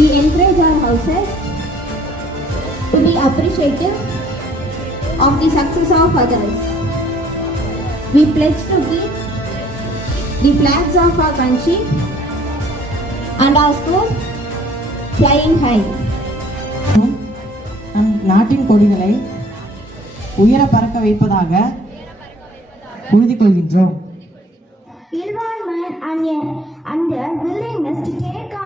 We encourage our houses to be appreciative of the success of others. We pledge to keep the flags of our country and our school flying high. நம் நாட்டின் கொடிகளை உயர பறக்க வைப்பதாக உறுதி கொள்கின்றோம். Involvement and a willingness to take